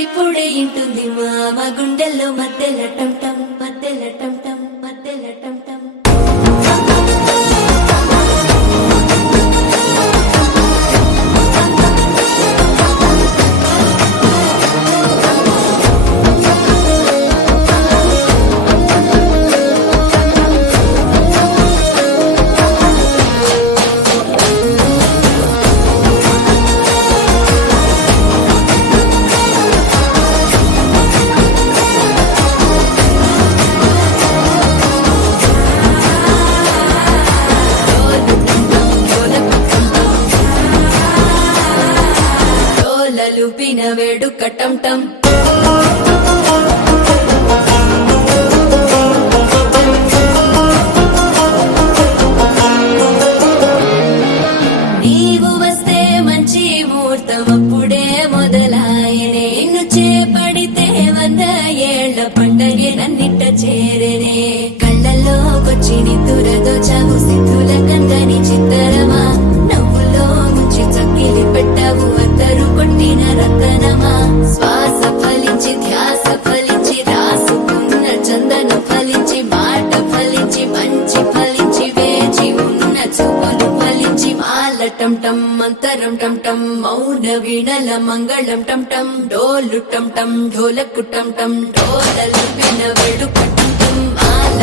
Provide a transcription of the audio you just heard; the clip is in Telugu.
ఇప్పుడిప్పుడే ఇంటుంది మామ గుండెల్లో మధ్యల టం టం మధ్యల టం టం మధ్యల టం టం. లూపిన వేడుక టం టం. నీవు వస్తే మంచి ముహూర్తం అప్పుడే మొదలాయనే. నిన్ను చేపడితే 100 ఏళ్ల పండగే నన్నిట్ట చేరనే. కళ్ళల్లోకొచ్చి నిద్దురదోచావు సిద్ధుల కందని చిత్తరమా. నవ్వులో ముంచి చక్కిలి పెట్టావు అద్దరు కొట్టిన రతనమా. శ్వాస ఫలించి ధ్యాస ఫలించి రాసుకున్న చందనం ఫలించి మాట ఫలించి మంచి ఫలించి వేచి ఉన్న చూపులు ఫలించి మాల టం టం మంతరం టం టం మౌన వీణల మంగళం టం టం. డోలు టం టం ఢోలకు టం టం డోలలు విన వేడుక టం టం మాల